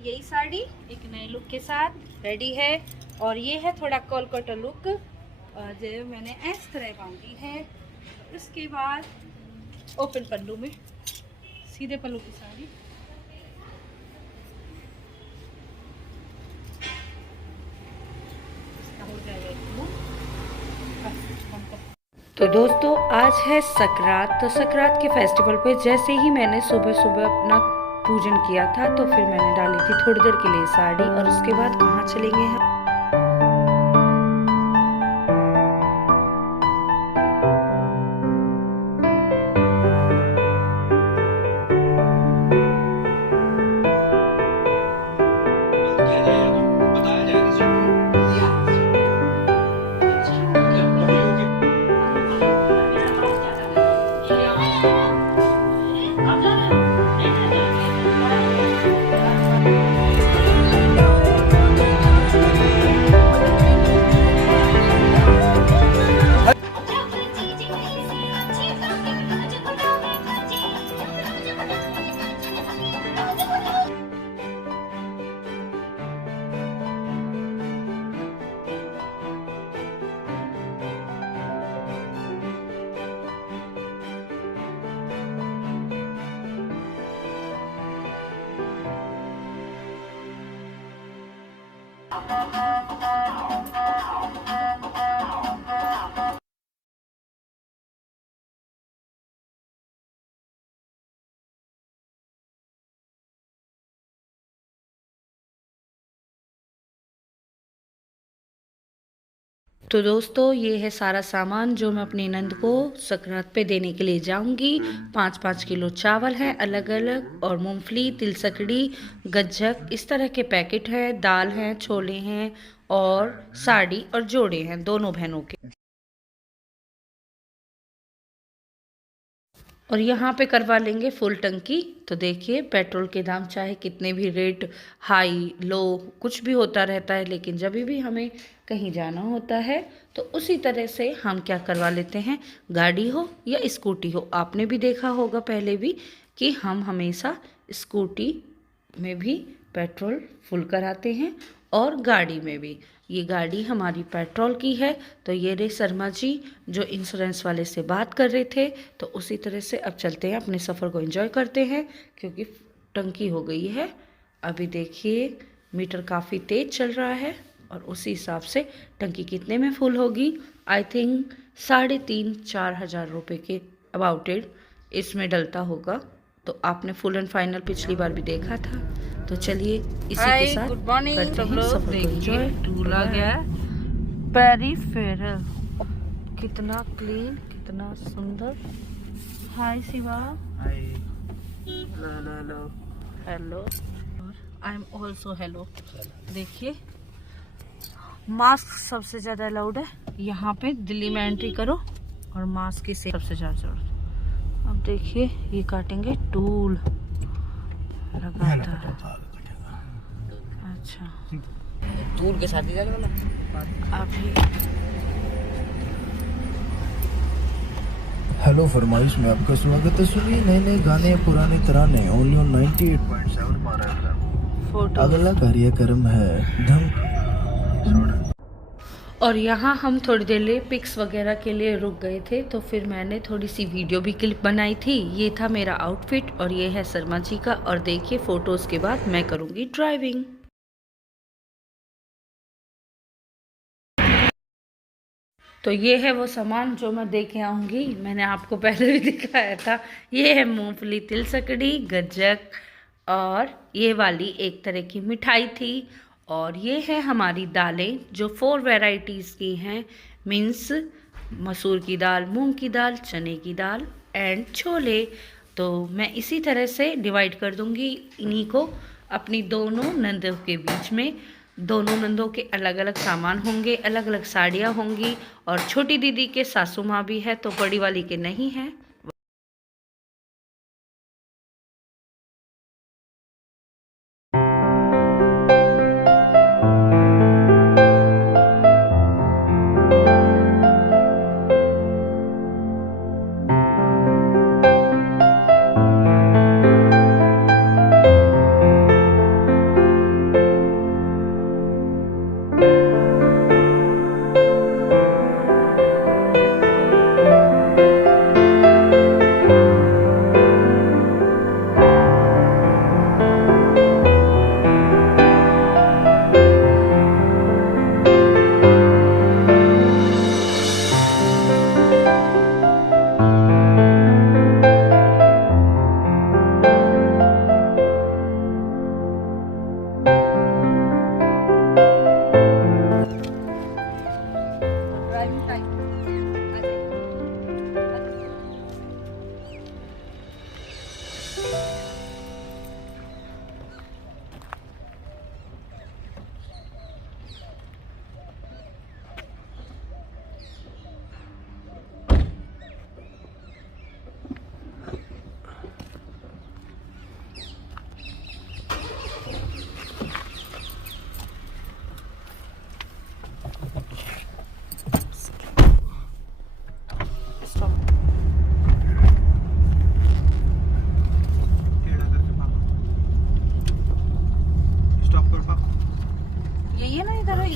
यही साड़ी एक नए लुक के साथ रेडी है। और ये है थोड़ा कोलकाता लुक, जो मैंने इस तरह बांधी है। उसके बाद ओपन पल्लू में, सीधे पल्लू की साड़ी। इसका हो जाएगा तो दोस्तों आज है सकरात। तो सकरात के फेस्टिवल पे जैसे ही मैंने सुबह सुबह अपना पूजन किया था तो फिर मैंने डाली थी थोड़ी देर के लिए साड़ी। और उसके बाद कहाँ चलेंगे हम? तो दोस्तों ये है सारा सामान जो मैं अपनी नंद को सकरात पे देने के लिए जाऊंगी। 5-5 किलो चावल है अलग अलग, और मूंगफली, तिलसकड़ी, गज्जक, इस तरह के पैकेट है, दाल है, छोले हैं, और साड़ी और जोड़े हैं दोनों बहनों के। और यहाँ पे करवा लेंगे फुल टंकी। तो देखिए पेट्रोल के दाम चाहे कितने भी रेट हाई लो कुछ भी होता रहता है, लेकिन जब भी हमें कहीं जाना होता है तो उसी तरह से हम क्या करवा लेते हैं, गाड़ी हो या स्कूटी हो। आपने भी देखा होगा पहले भी कि हम हमेशा स्कूटी में भी पेट्रोल फुल कराते हैं और गाड़ी में भी। ये गाड़ी हमारी पेट्रोल की है। तो ये रे शर्मा जी जो इंश्योरेंस वाले से बात कर रहे थे। तो उसी तरह से अब चलते हैं, अपने सफ़र को एंजॉय करते हैं, क्योंकि टंकी हो गई है। अभी देखिए मीटर काफ़ी तेज़ चल रहा है और उसी हिसाब से टंकी कितने में फुल होगी, आई थिंक 3,500-4 हज़ार रुपये के अबाउटेड इसमें डलता होगा। तो आपने फुल एंड फाइनल पिछली बार भी देखा था। तो चलिए इसी के साथ गुड मॉर्निंग करते सब हैं लोग। सफर को एंजॉय। टूल आ गया पेरीफेरल, कितना क्लीन कितना सुंदर। Hi Shiva. Hi. Hello. I am also hello. देखिए मास्क सबसे ज़्यादा अलाउड है यहाँ पे। दिल्ली में एंट्री करो और मास्क की सबसे ज़्यादा जरूरत। अब देखिए ये काटेंगे टूल लगातार। अच्छा टूल के साथ ही जाने वाला। अभी हेलो फरमाइश में आपका स्वागत है। सुनिए नए नए गाने पुराने तराने ओनली ऑन 98.7 फोटो। अगला कार्यक्रम है धम। और यहाँ हम थोड़ी देर लिए पिक्स वगैरह के लिए रुक गए थे, तो फिर मैंने थोड़ी सी वीडियो भी क्लिप बनाई थी। ये था मेरा आउटफिट और ये है शर्मा जी का। और देखिए फ़ोटोज़ के बाद मैं करूँगी ड्राइविंग। तो ये है वो सामान जो मैं दे के आऊँगी। मैंने आपको पहले भी दिखाया था। ये है मूंगफली, तिलसकड़ी, गज्जक, और ये वाली एक तरह की मिठाई थी। और ये है हमारी दालें जो 4 वैरायटीज़ की हैं, मीन्स मसूर की दाल, मूंग की दाल, चने की दाल एंड छोले। तो मैं इसी तरह से डिवाइड कर दूँगी इन्हीं को अपनी दोनों नंदों के बीच में। दोनों नंदों के अलग अलग सामान होंगे, अलग अलग साड़ियाँ होंगी। और छोटी दीदी के सासू माँ भी है तो बड़ी वाली के नहीं है।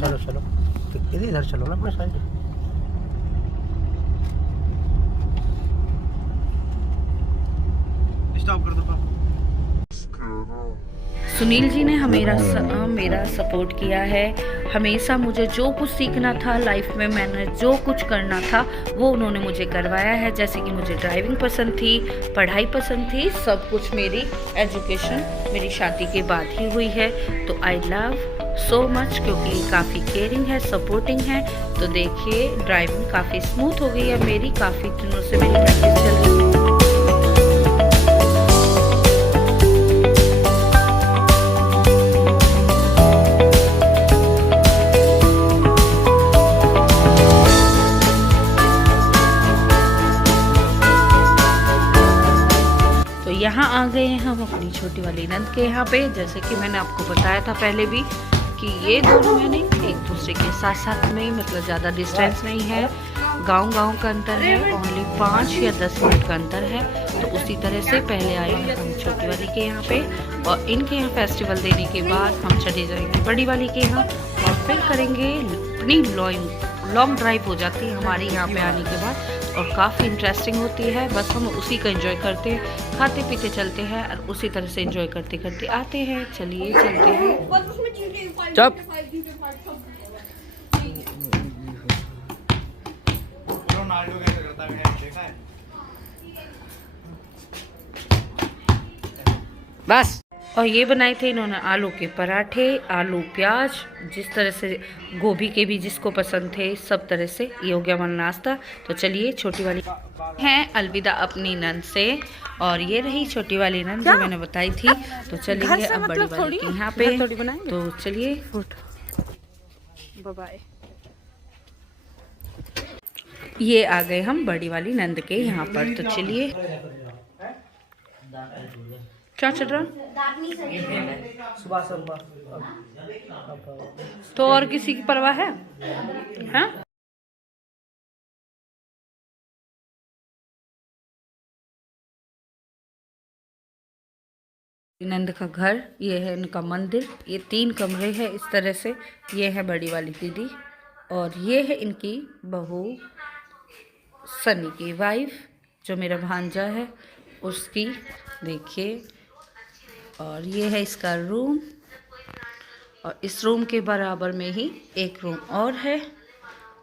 चलो चलो, तो इधर चलो ना अपने साइड। स्टॉप कर दो। सुनील जी ने मेरा सपोर्ट किया है। हमेशा मुझे जो कुछ सीखना था लाइफ में, मैंने जो कुछ करना था वो उन्होंने मुझे करवाया है। जैसे कि मुझे ड्राइविंग पसंद थी, पढ़ाई पसंद थी, सब कुछ मेरी एजुकेशन मेरी शादी के बाद ही हुई है। तो आई लव सो मच, क्योंकि काफ़ी केयरिंग है, सपोर्टिंग है। तो देखिए ड्राइविंग काफ़ी स्मूथ हो गई है मेरी, काफ़ी दिनों से मेरी प्रैक्टिस चल रही है। यहाँ आ गए हैं हम अपनी छोटी वाली नंद के यहाँ पे। जैसे कि मैंने आपको बताया था पहले भी कि ये दोनों मैंने एक दूसरे के साथ साथ में, मतलब ज़्यादा डिस्टेंस नहीं है, गांव का अंतर है, ओनली 5 या 10 मिनट का अंतर है। तो उसी तरह से पहले आए हैं हम छोटी वाली के यहाँ पे, और इनके यहाँ फेस्टिवल देने के बाद हम चले जाएंगे बड़ी वाली के यहाँ, और फिर करेंगे अपनी लॉन्ग ड्राइव हो जाती है हमारे यहाँ पे आने के बाद, और काफ़ी इंटरेस्टिंग होती है। बस हम उसी का एंजॉय करते हैं, खाते पीते चलते हैं, और उसी तरह से एंजॉय करते करते आते हैं। चलिए चलते हैं। चुप। बस। और ये बनाए थे इन्होंने आलू के पराठे, आलू प्याज, जिस तरह से गोभी के भी जिसको पसंद थे, सब तरह से। ये हो गया हमारा नाश्ता। तो चलिए छोटी वाली हैं अलविदा अपनी नंद से, और ये रही छोटी वाली नंद जो मैंने बताई थी। तो चलिए अब बड़ी वाली के यहाँ पे, तो चलिए बाय। ये आ गए हम बड़ी वाली नंद के यहाँ पर। तो चलिए, क्या चल रहा? तो और किसी की परवाह है? हाँ? नंद का घर, ये है इनका मंदिर। ये 3 कमरे हैं इस तरह से। ये है बड़ी वाली दीदी, और ये है इनकी बहू सनी की वाइफ, जो मेरा भांजा है उसकी। देखिए, और ये है इसका रूम, और इस रूम के बराबर में ही एक रूम और है।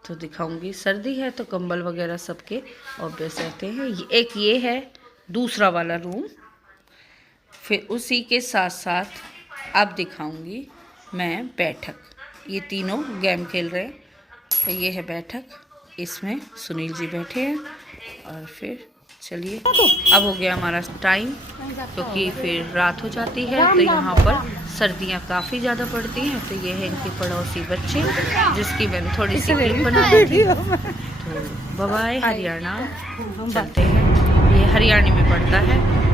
तो दिखाऊंगी। सर्दी है तो कंबल वगैरह सबके ऑब्वियस रहते हैं। एक ये है दूसरा वाला रूम। फिर उसी के साथ साथ अब दिखाऊंगी मैं बैठक। ये तीनों गेम खेल रहे हैं। तो ये है बैठक, इसमें सुनील जी बैठे हैं। और फिर चलिए, अब हो गया हमारा टाइम, क्योंकि फिर रात हो जाती है। तो यहाँ पर सर्दियाँ काफ़ी ज़्यादा पड़ती हैं। तो ये है इनके पड़ोसी बच्चे, जिसकी मैंने थोड़ी सी क्लिप बना दी थी। तो बाय हरियाणा चलते हैं। ये हरियाणा में पड़ता है।